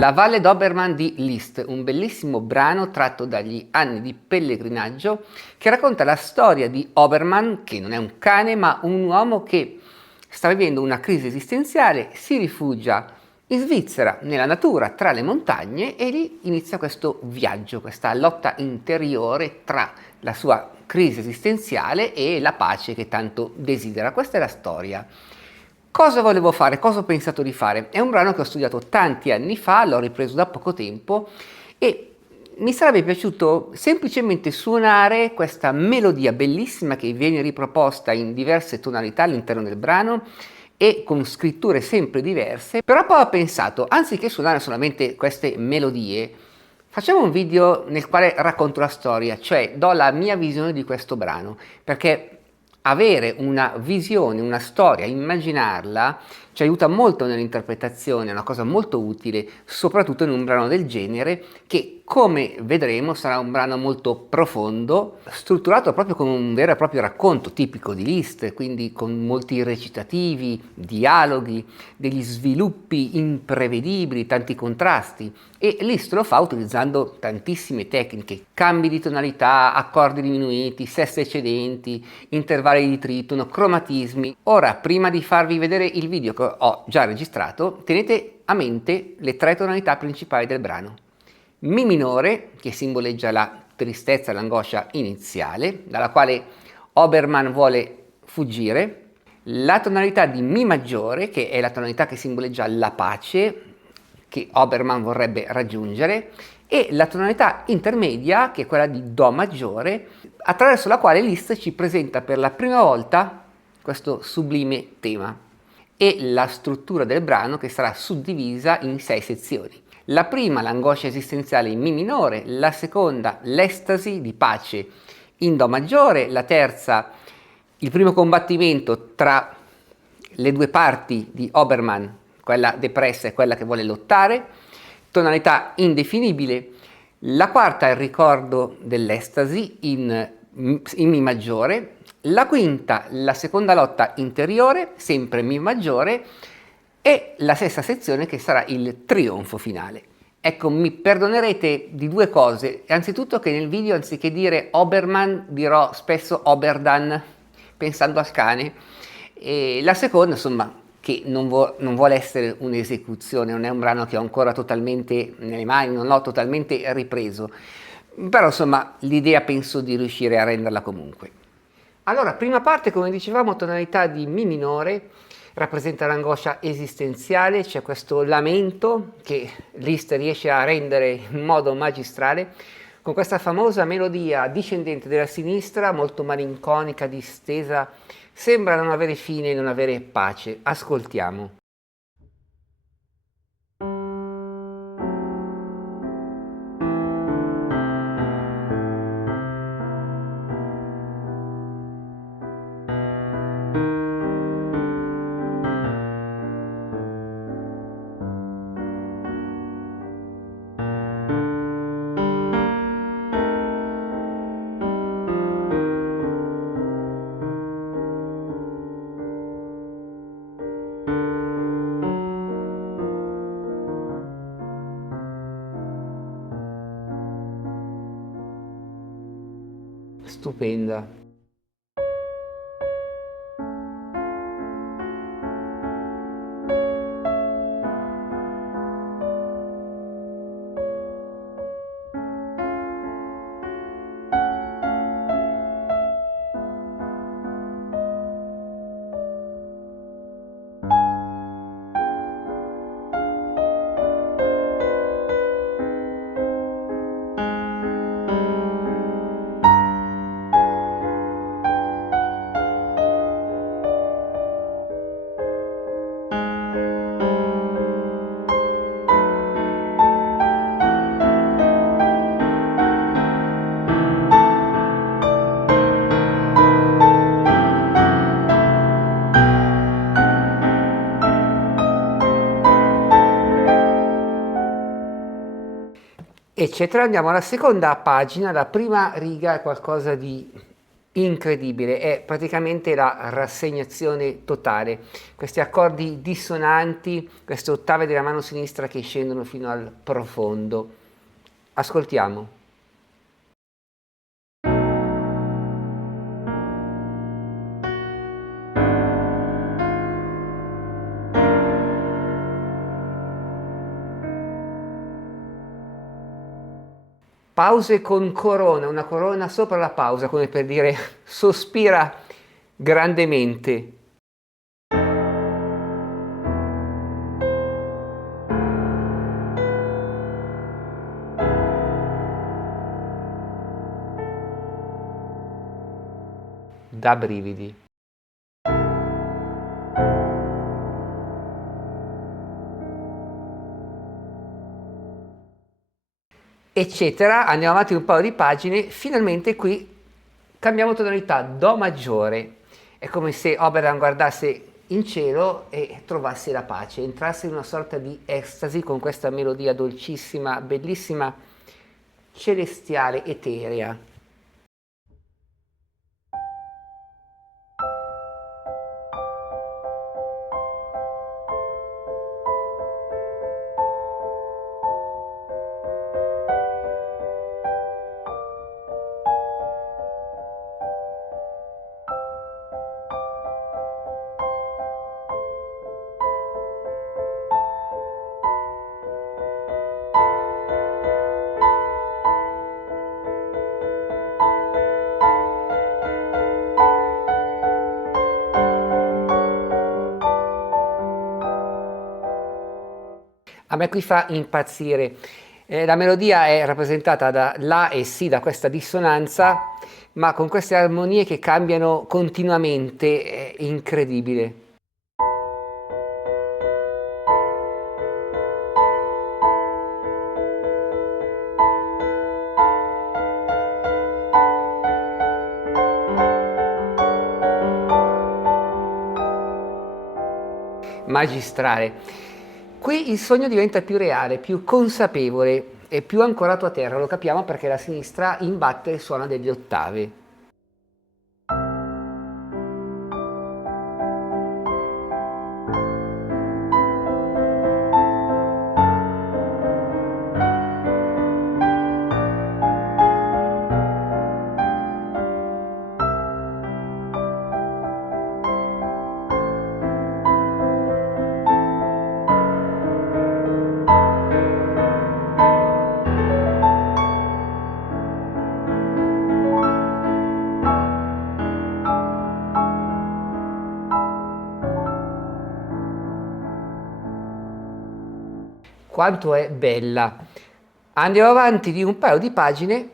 La Valle d'Obermann di Liszt, un bellissimo brano tratto dagli anni di pellegrinaggio che racconta la storia di Obermann, che non è un cane ma un uomo che sta vivendo una crisi esistenziale, si rifugia in Svizzera, nella natura, tra le montagne, e lì inizia questo viaggio, questa lotta interiore tra la sua crisi esistenziale e la pace che tanto desidera. Questa è la storia. Cosa volevo fare? Cosa ho pensato di fare? È un brano che ho studiato tanti anni fa, l'ho ripreso da poco tempo e mi sarebbe piaciuto semplicemente suonare questa melodia bellissima che viene riproposta in diverse tonalità all'interno del brano e con scritture sempre diverse, però poi ho pensato, anziché suonare solamente queste melodie, facciamo un video nel quale racconto la storia, cioè do la mia visione di questo brano, perché avere una visione, una storia, immaginarla, ci aiuta molto nell'interpretazione, è una cosa molto utile, soprattutto in un brano del genere che, come vedremo, sarà un brano molto profondo, strutturato proprio come un vero e proprio racconto tipico di Liszt, quindi con molti recitativi, dialoghi, degli sviluppi imprevedibili, tanti contrasti. E Liszt lo fa utilizzando tantissime tecniche, cambi di tonalità, accordi diminuiti, seste eccedenti, intervalli di tritono, cromatismi. Ora, prima di farvi vedere il video che ho già registrato, tenete a mente le tre tonalità principali del brano. Mi minore, che simboleggia la tristezza e l'angoscia iniziale, dalla quale Obermann vuole fuggire, la tonalità di Mi maggiore, che è la tonalità che simboleggia la pace, che Obermann vorrebbe raggiungere, e la tonalità intermedia, che è quella di Do maggiore, attraverso la quale Liszt ci presenta per la prima volta questo sublime tema, e la struttura del brano che sarà suddivisa in 6 sezioni. La prima, l'angoscia esistenziale in Mi minore, la seconda, l'estasi di pace in Do maggiore, la terza, il primo combattimento tra le due parti di Obermann, quella depressa e quella che vuole lottare, tonalità indefinibile. La quarta è il ricordo dell'estasi in Mi maggiore. La quinta, la seconda lotta interiore, sempre Mi maggiore, e la sesta sezione che sarà il trionfo finale. Ecco, mi perdonerete di due cose. Anzitutto che nel video, anziché dire Obermann, dirò spesso Oberdan, pensando al cane. E la seconda, insomma, che non vuole essere un'esecuzione, non è un brano che ho ancora totalmente nelle mani, non l'ho totalmente ripreso. Però, insomma, l'idea penso di riuscire a renderla comunque. Allora, prima parte, come dicevamo, tonalità di Mi minore, rappresenta l'angoscia esistenziale, c'è questo lamento che Liszt riesce a rendere in modo magistrale, con questa famosa melodia discendente dalla sinistra, molto malinconica, distesa, sembra non avere fine e non avere pace. Ascoltiamo. Stupenda. Eccetera. Andiamo alla seconda pagina, la prima riga è qualcosa di incredibile, è praticamente la rassegnazione totale, questi accordi dissonanti, queste ottave della mano sinistra che scendono fino al profondo. Ascoltiamo. Pause con corona, una corona sopra la pausa, come per dire sospira grandemente. Da brividi. Eccetera, andiamo avanti un paio di pagine, finalmente qui cambiamo tonalità, Do maggiore, è come se Oberon guardasse in cielo e trovasse la pace, entrasse in una sorta di estasi con questa melodia dolcissima, bellissima, celestiale, eterea. A me qui fa impazzire. La melodia è rappresentata da La e Si, da questa dissonanza, ma con queste armonie che cambiano continuamente, è incredibile. Magistrale. Qui il sogno diventa più reale, più consapevole e più ancorato a terra, lo capiamo perché la sinistra imbatte il suono delle ottave. Quanto è bella. Andiamo avanti di un paio di pagine.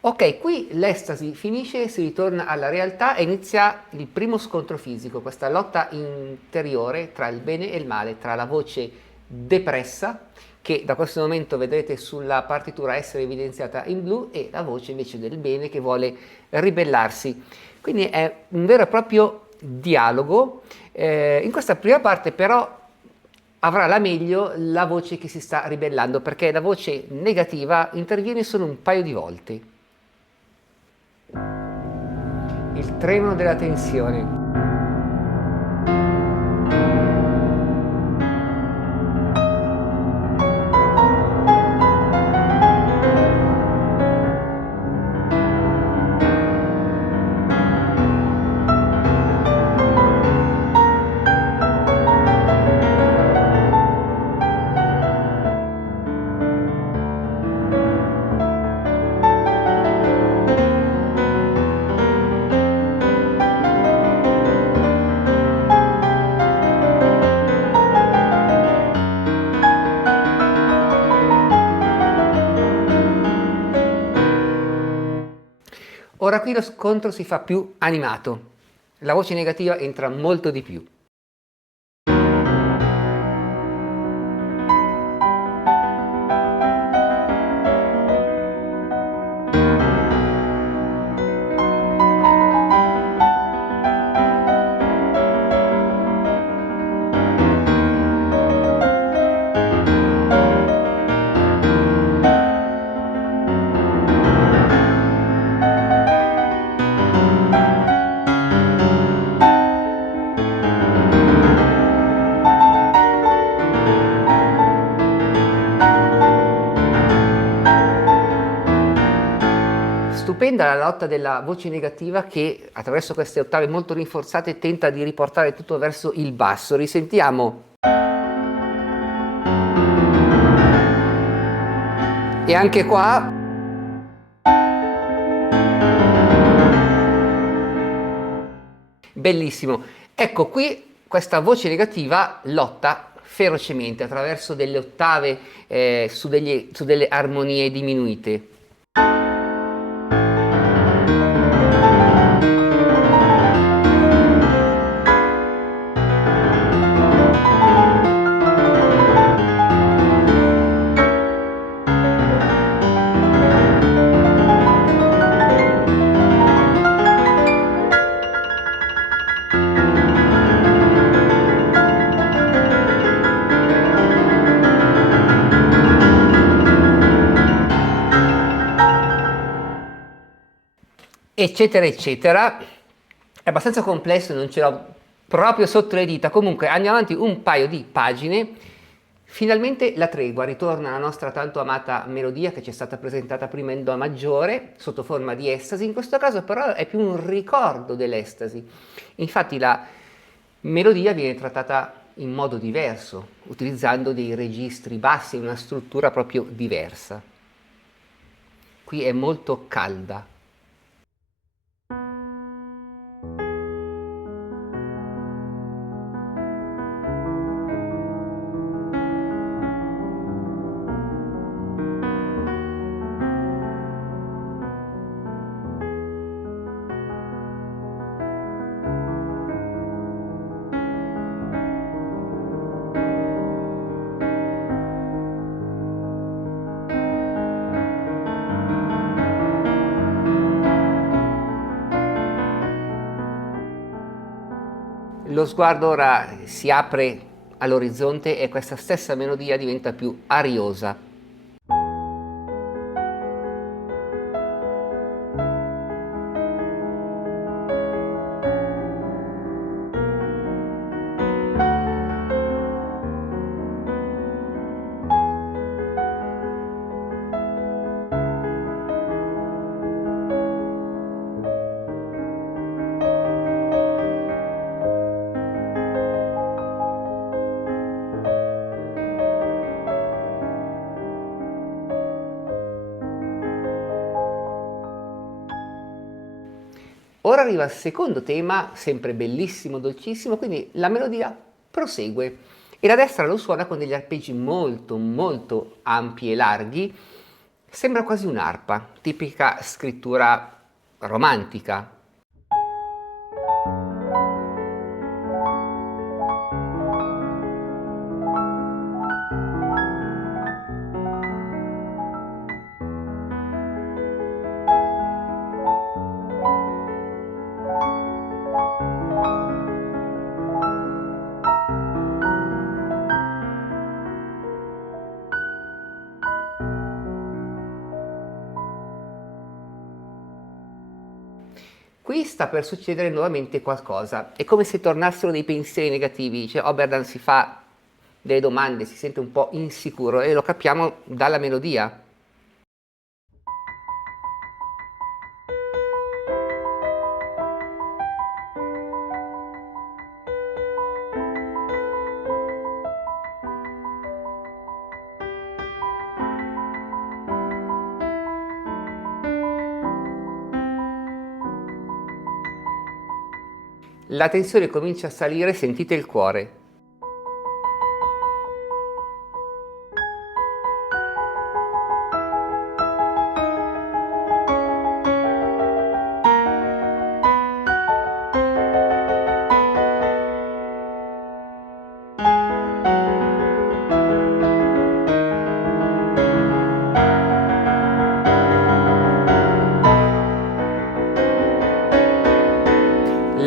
Ok, qui l'estasi finisce, si ritorna alla realtà e inizia il primo scontro fisico, questa lotta interiore tra il bene e il male, tra la voce depressa, che da questo momento vedrete sulla partitura essere evidenziata in blu, e la voce invece del bene che vuole ribellarsi. Quindi è un vero e proprio dialogo. In questa prima parte però avrà la meglio la voce che si sta ribellando, perché la voce negativa interviene solo un paio di volte. Il tremolo della tensione. Ora qui lo scontro si fa più animato, la voce negativa entra molto di più. stupenda la lotta della voce negativa che attraverso queste ottave molto rinforzate tenta di riportare tutto verso il basso. Risentiamo. E anche qua. Bellissimo. Ecco qui questa voce negativa lotta ferocemente attraverso delle ottave su delle armonie diminuite. Eccetera eccetera. È abbastanza complesso, non ce l'ho proprio sotto le dita. Comunque andiamo avanti un paio di pagine. Finalmente la tregua, ritorna la nostra tanto amata melodia che ci è stata presentata prima in do maggiore sotto forma di estasi. In questo caso però è più un ricordo dell'estasi. Infatti la melodia viene trattata in modo diverso, utilizzando dei registri bassi, una struttura proprio diversa. Qui è molto calda. Lo sguardo ora si apre all'orizzonte e questa stessa melodia diventa più ariosa. Ora arriva il secondo tema, sempre bellissimo, dolcissimo, quindi la melodia prosegue e la destra lo suona con degli arpeggi molto molto ampi e larghi, sembra quasi un'arpa, tipica scrittura romantica. Qui sta per succedere nuovamente qualcosa, è come se tornassero dei pensieri negativi, cioè Oberdan si fa delle domande, si sente un po' insicuro e lo capiamo dalla melodia. La tensione comincia a salire, sentite il cuore.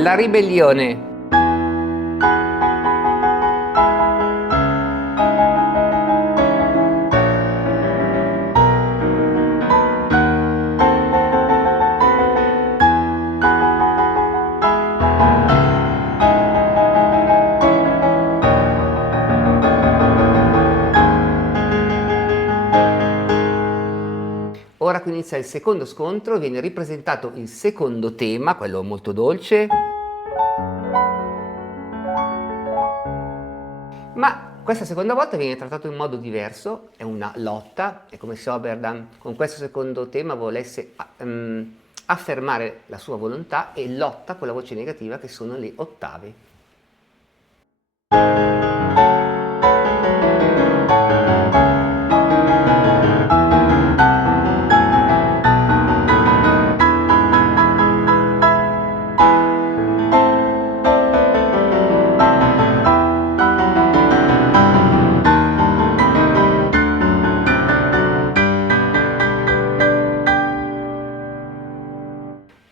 La ribellione. Ora qui inizia inizia il secondo scontro, viene ripresentato il secondo tema, quello molto dolce, ma questa seconda volta viene trattato in modo diverso, è una lotta, è come se Oberdan con questo secondo tema volesse affermare la sua volontà e lotta con la voce negativa che sono le ottave.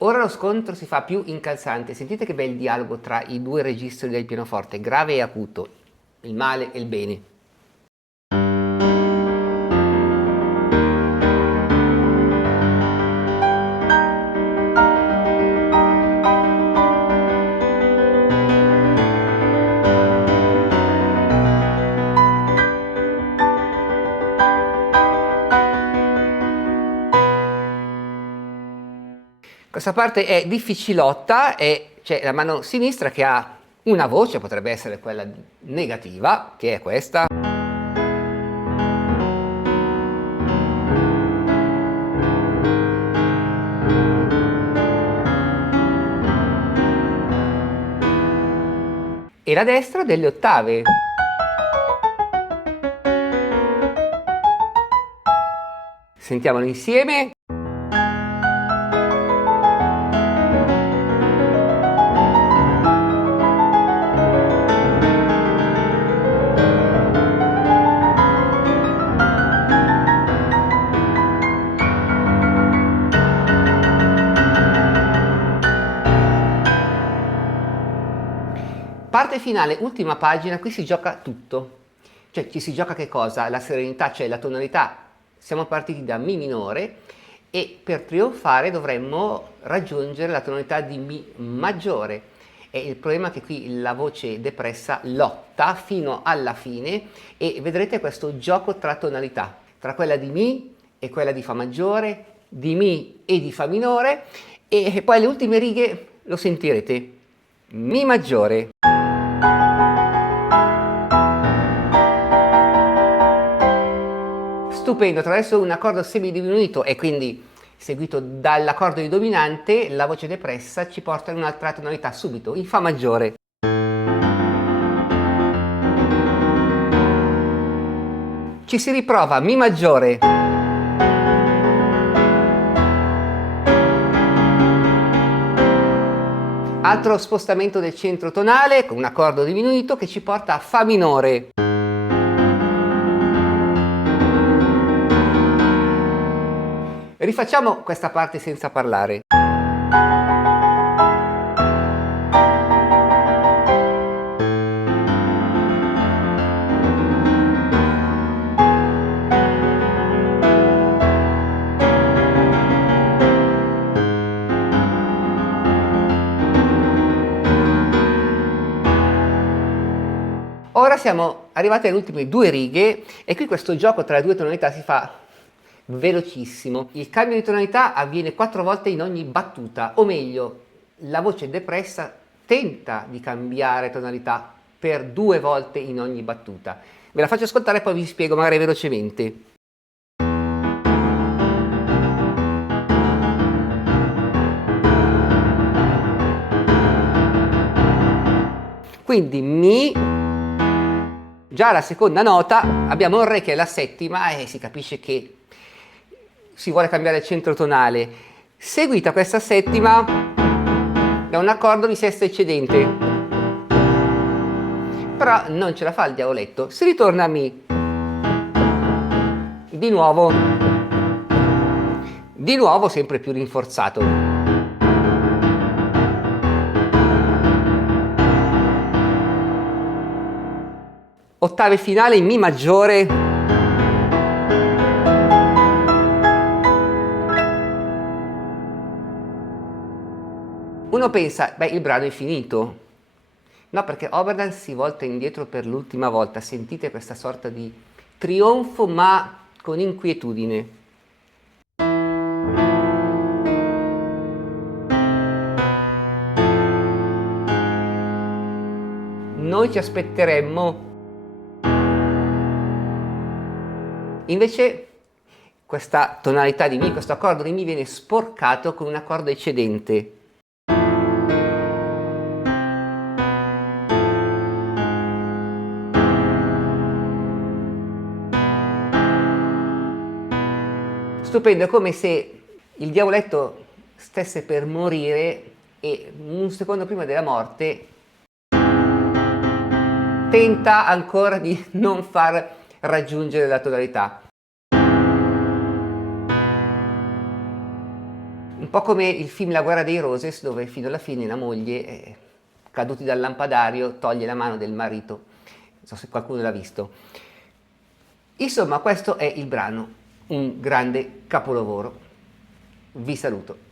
Ora lo scontro si fa più incalzante, sentite che bel dialogo tra i due registri del pianoforte, grave e acuto, il male e il bene. Questa parte è difficilotta e c'è la mano sinistra che ha una voce, potrebbe essere quella negativa, che è questa. E la destra delle ottave. Sentiamolo insieme. Parte finale, ultima pagina, qui si gioca tutto. Cioè ci si gioca che cosa? La serenità, cioè la tonalità. Siamo partiti da Mi minore e per trionfare dovremmo raggiungere la tonalità di Mi maggiore. E il problema è che qui la voce depressa lotta fino alla fine e vedrete questo gioco tra tonalità, tra quella di Mi e quella di Fa maggiore, di Mi e di Fa minore e poi alle ultime righe lo sentirete. Mi maggiore. Stupendo, attraverso un accordo semidiminuito e quindi seguito dall'accordo di dominante, la voce depressa ci porta in un'altra tonalità subito, in Fa maggiore. Ci si riprova, Mi maggiore. Altro spostamento del centro tonale con un accordo diminuito che ci porta a Fa minore. Rifacciamo questa parte senza parlare. Ora siamo arrivati alle ultime due righe e qui questo gioco tra le due tonalità si fa velocissimo. Il cambio di tonalità avviene 4 volte in ogni battuta, o meglio, la voce depressa tenta di cambiare tonalità per 2 volte in ogni battuta. Ve la faccio ascoltare e poi vi spiego magari velocemente. Quindi Mi, già la seconda nota, abbiamo il Re che è la settima e si capisce che si vuole cambiare il centro tonale. Seguita questa settima da un accordo di sesta eccedente. Però non ce la fa il diavoletto, si ritorna a Mi. Di nuovo sempre più rinforzato. Ottave finale in Mi maggiore. Uno pensa, beh, il brano è finito. No, perché Oberdan si volta indietro per l'ultima volta. Sentite questa sorta di trionfo, ma con inquietudine. noi ci aspetteremmo. Invece questa tonalità di Mi, questo accordo di Mi viene sporcato con un accordo eccedente. Stupendo, è come se il diavoletto stesse per morire e un secondo prima della morte tenta ancora di non far raggiungere la tonalità. Un po' come il film La guerra dei Roses, dove fino alla fine la moglie, caduti dal lampadario, toglie la mano del marito. Non so se qualcuno l'ha visto. Insomma, questo è il brano, un grande capolavoro. Vi saluto.